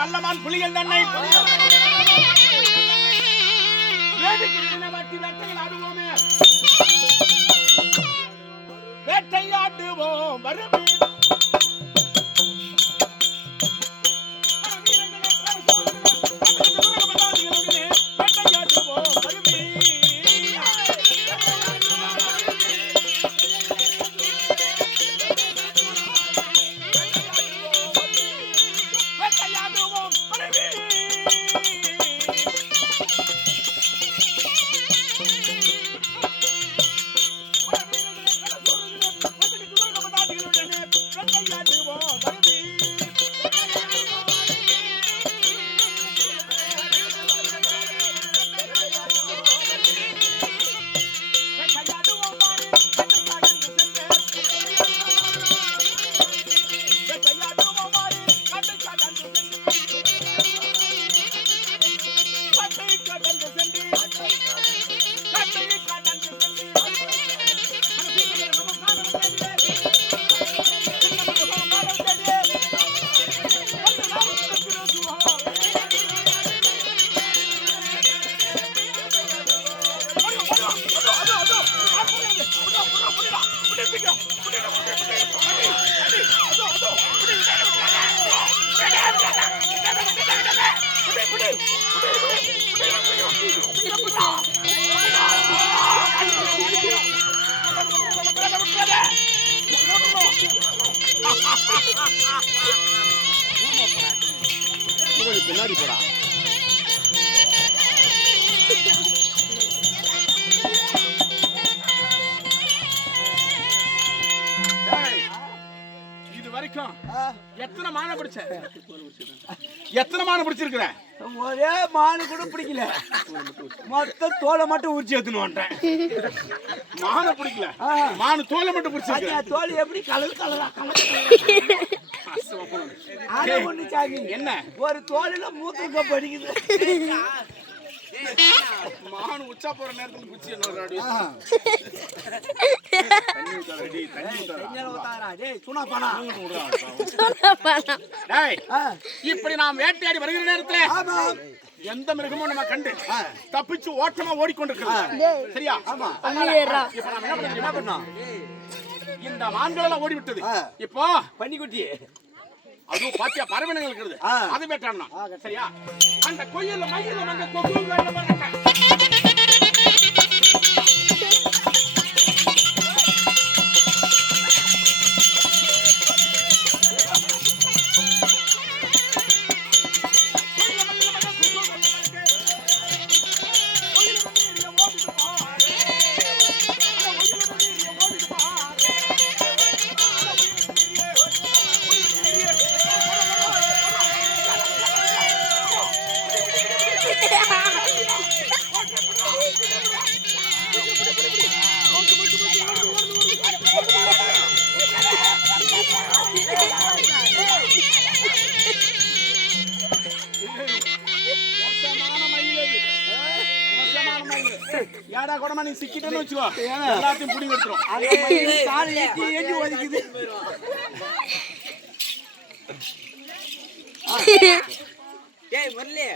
நல்லமான் புலிகள் தன்னை வேட்டையாடுவோம். வரும். பின்னாடி போடா. வரைக்கும் எத்தனை மானை பிடிச்ச? எத்தனை மானை பிடிச்சிருக்கிற? ஒரே மானு கூட பிடிக்கல. மொத்த தோலை மட்டும் உரிச்சு எடுத்துன்னு வந்துட்டேன். மானை பிடிக்கல? மானு தோலை மட்டும் அந்த தோல் எப்படி கலர் கலரா கலர் என்ன? ஒரு தோலில மூத்துக்க படிக்குது. மானு உச்சா போற நேரத்துல ஆ, இப்படி நாம் வேட்டையாடி வருகிற நேரத்துல எந்த மிருகமும் நம்ம கண்டு தப்பிச்சு ஓட்டமா ஓடிக்கொண்டிருக்கிறது. சரியா? இப்ப நாம என்ன? பண்ணோம் இந்த மான்கள் எல்லாம் ஓடி விட்டது. இப்போ பன்னிக்குட்டி அதுவும் பாத்தியா? பறவைகள் இருக்கிறது. அது வேட்டாடணும் சரியா? அந்த கொய்யில மயில வந்து ஏடா கூடமா நீ சிக்கிட்டேன்னு வச்சுக்கோ எல்லாத்தையும் புடி மயில் காலை ஏற்றி ஏற்றி ஒதுக்குது டேய் முரளி